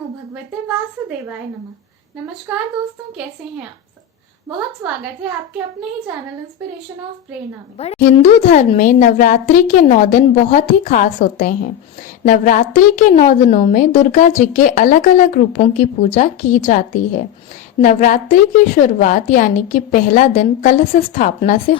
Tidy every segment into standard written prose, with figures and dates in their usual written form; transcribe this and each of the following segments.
नमो भगवते वासुदेवाय नमः। नमस्कार दोस्तों, कैसे हैं आप सब। बहुत स्वागत है आपके अपने ही चैनल इंस्पिरेशन ऑफ प्रेरणा में। हिंदू धर्म में नवरात्रि के 9 दिन बहुत ही खास होते हैं। नवरात्रि के 9 दिनों में दुर्गा जी के अलग अलग रूपों की पूजा की जाती है। नवरात्रि की शुरुआत यानी कि पहला दिन कलश स्थापना से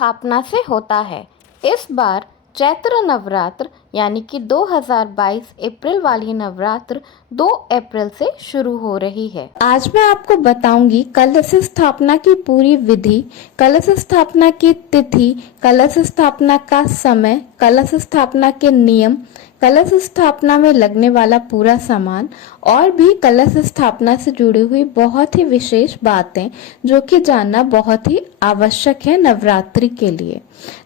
होता है। इस बार चैत्र नवरात्र यानी कि 2022 अप्रैल वाली नवरात्र 2 अप्रैल से शुरू हो रही है। आज मैं आपको बताऊंगी कलश स्थापना की पूरी विधि, कलश स्थापना की तिथि, कलश स्थापना का समय, कलश स्थापना के नियम, कलश स्थापना में लगने वाला पूरा सामान और भी कलश स्थापना से जुड़ी हुई बहुत ही विशेष बातें जो कि जानना बहुत ही आवश्यक है नवरात्रि के लिए।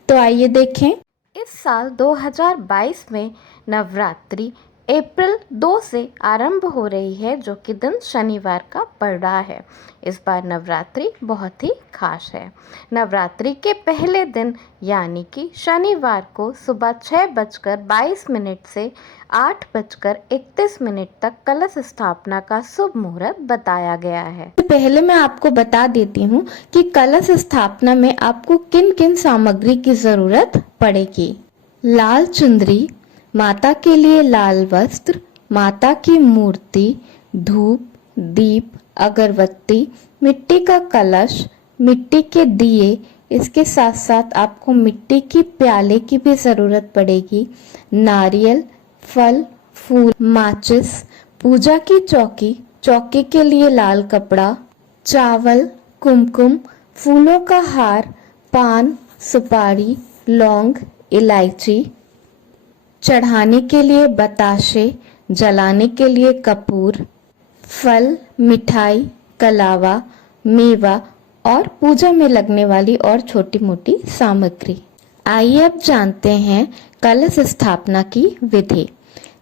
तो आइए देखें। इस साल 2022 में नवरात्रि अप्रैल 2 से आरंभ हो रही है, जो कि दिन शनिवार का पड़ रहा है। इस बार नवरात्रि बहुत ही खास है। नवरात्रि के पहले दिन यानी कि शनिवार को सुबह 6:22 से 8:31 तक कलश स्थापना का शुभ मुहूर्त बताया गया है। पहले मैं आपको बता देती हूँ कि कलश स्थापना में आपको किन किन सामग्री की जरूरत पड़ेगी। लाल चुंदरी, माता के लिए लाल वस्त्र, माता की मूर्ति, धूप, दीप, अगरबत्ती, मिट्टी का कलश, मिट्टी के दिए, इसके साथ साथ आपको मिट्टी की प्याले की भी जरूरत पड़ेगी, नारियल, फल, फूल, माचिस, पूजा की चौकी, चौकी के लिए लाल कपड़ा, चावल, कुमकुम, फूलों का हार, पान, सुपारी, लौंग, इलायची, चढ़ाने के लिए बताशे, जलाने के लिए कपूर, फल, मिठाई, कलावा, मेवा और पूजा में लगने वाली और छोटी मोटी सामग्री। आइए अब जानते हैं कलश स्थापना की विधि।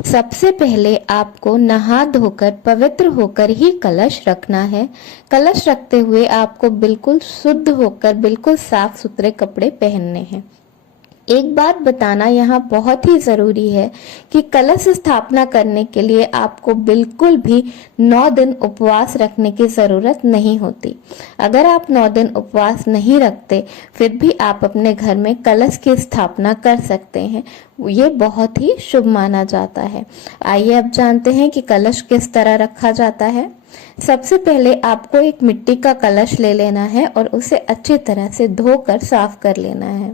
सबसे पहले आपको नहा धोकर पवित्र होकर ही कलश रखना है। कलश रखते हुए आपको बिल्कुल शुद्ध होकर बिल्कुल साफ सुथरे कपड़े पहनने हैं। एक बात बताना यहाँ बहुत ही जरूरी है कि कलश स्थापना करने के लिए आपको बिल्कुल भी 9 दिन उपवास रखने की जरूरत नहीं होती। अगर आप 9 दिन उपवास नहीं रखते फिर भी आप अपने घर में कलश की स्थापना कर सकते हैं। ये बहुत ही शुभ माना जाता है। आइए अब जानते हैं कि कलश किस तरह रखा जाता है। सबसे पहले आपको एक मिट्टी का कलश ले लेना है और उसे अच्छी तरह से धोकर साफ कर लेना है।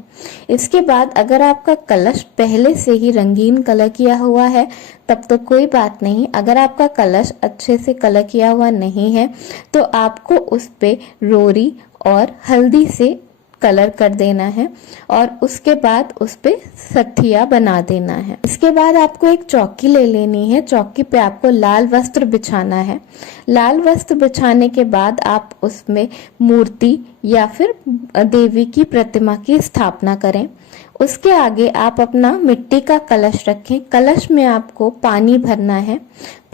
इसके बाद अगर आपका कलश पहले से ही रंगीन कलर किया हुआ है तब तो कोई बात नहीं। अगर आपका कलश अच्छे से कलर किया हुआ नहीं है तो आपको उस पे रोरी और हल्दी से कलर कर देना है और उसके बाद उस पे सठिया बना देना है। इसके बाद आपको एक चौकी ले लेनी है। चौकी पे आपको लाल वस्त्र बिछाना है। लाल वस्त्र बिछाने के बाद आप उसमें मूर्ति या फिर देवी की प्रतिमा की स्थापना करें। उसके आगे आप अपना मिट्टी का कलश रखें। कलश में आपको पानी भरना है।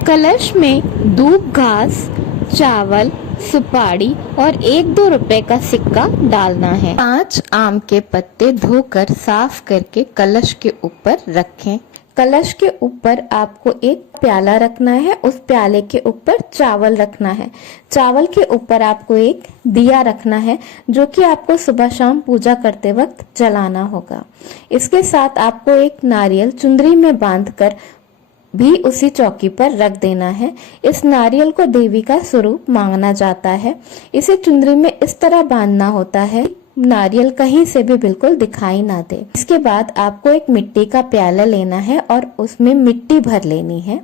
कलश में दूब घास, चावल, सुपारी और 1-2 रुपए का सिक्का डालना है। 5 आम के पत्ते धोकर साफ करके कलश के ऊपर रखें। कलश के ऊपर आपको एक प्याला रखना है। उस प्याले के ऊपर चावल रखना है। चावल के ऊपर आपको एक दिया रखना है जो कि आपको सुबह शाम पूजा करते वक्त जलाना होगा। इसके साथ आपको एक नारियल चुंदरी में बांधकर भी उसी चौकी पर रख देना है। इस नारियल को देवी का स्वरूप माना जाता है। इसे चुंदरी में इस तरह बांधना होता है नारियल कहीं से भी बिल्कुल दिखाई ना दे। इसके बाद आपको एक मिट्टी का प्याला लेना है और उसमें मिट्टी भर लेनी है।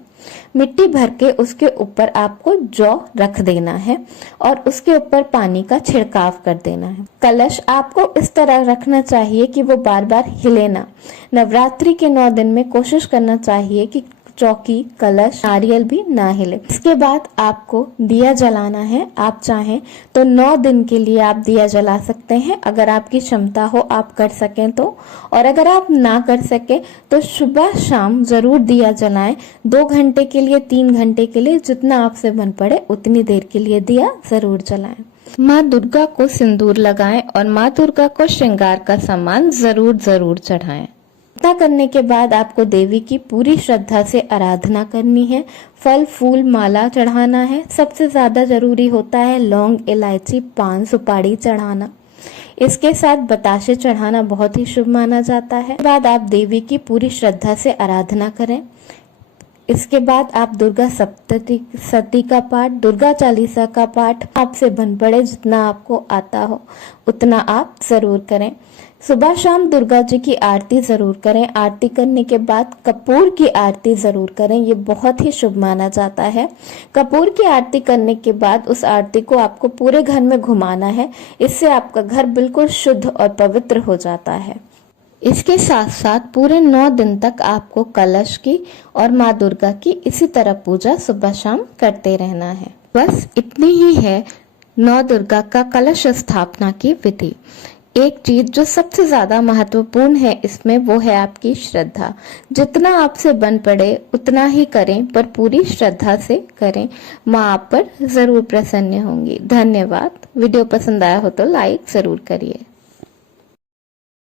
मिट्टी भर के उसके ऊपर आपको जौ रख देना है और उसके ऊपर पानी का छिड़काव कर देना है। कलश आपको इस तरह रखना चाहिए कि वो बार बार हिले ना। नवरात्रि के 9 दिन में कोशिश करना चाहिए कि चौकी, कलश, नारियल भी ना हिले। इसके बाद आपको दिया जलाना है। आप चाहें तो 9 दिन के लिए आप दिया जला सकते हैं। अगर आपकी क्षमता हो आप कर सकें तो, और अगर आप ना कर सके तो सुबह शाम जरूर दिया जलाएं। 2 घंटे के लिए, 3 घंटे के लिए, जितना आपसे बन पड़े उतनी देर के लिए दिया जरूर जलाएं। माँ दुर्गा को सिंदूर लगाएं और माँ दुर्गा को श्रृंगार का सामान जरूर चढ़ाएं। इतना करने के बाद आपको देवी की पूरी श्रद्धा से आराधना करनी है। फल फूल माला चढ़ाना है। सबसे ज्यादा जरूरी होता है लौंग, इलायची, पान, सुपारी चढ़ाना। इसके साथ बताशे चढ़ाना बहुत ही शुभ माना जाता है। इसके बाद आप देवी की पूरी श्रद्धा से आराधना करें। इसके बाद आप दुर्गा सप्तशती का पाठ, दुर्गा चालीसा का पाठ आपसे बन पड़े, जितना आपको आता हो उतना आप जरूर करें। सुबह शाम दुर्गा जी की आरती जरूर करें। आरती करने के बाद कपूर की आरती जरूर करें, ये बहुत ही शुभ माना जाता है। कपूर की आरती करने के बाद उस आरती को आपको पूरे घर में घुमाना है। इससे आपका घर बिल्कुल शुद्ध और पवित्र हो जाता है। इसके साथ साथ पूरे 9 दिन तक आपको कलश की और माँ दुर्गा की इसी तरह पूजा सुबह शाम करते रहना है। बस इतनी ही है 9 दुर्गा का कलश स्थापना की विधि। एक चीज जो सबसे ज्यादा महत्वपूर्ण है इसमें, वो है आपकी श्रद्धा। जितना आपसे बन पड़े उतना ही करें, पर पूरी श्रद्धा से करें। माँ आप पर जरूर प्रसन्न होंगी। धन्यवाद। वीडियो पसंद आया हो तो लाइक जरूर करिए।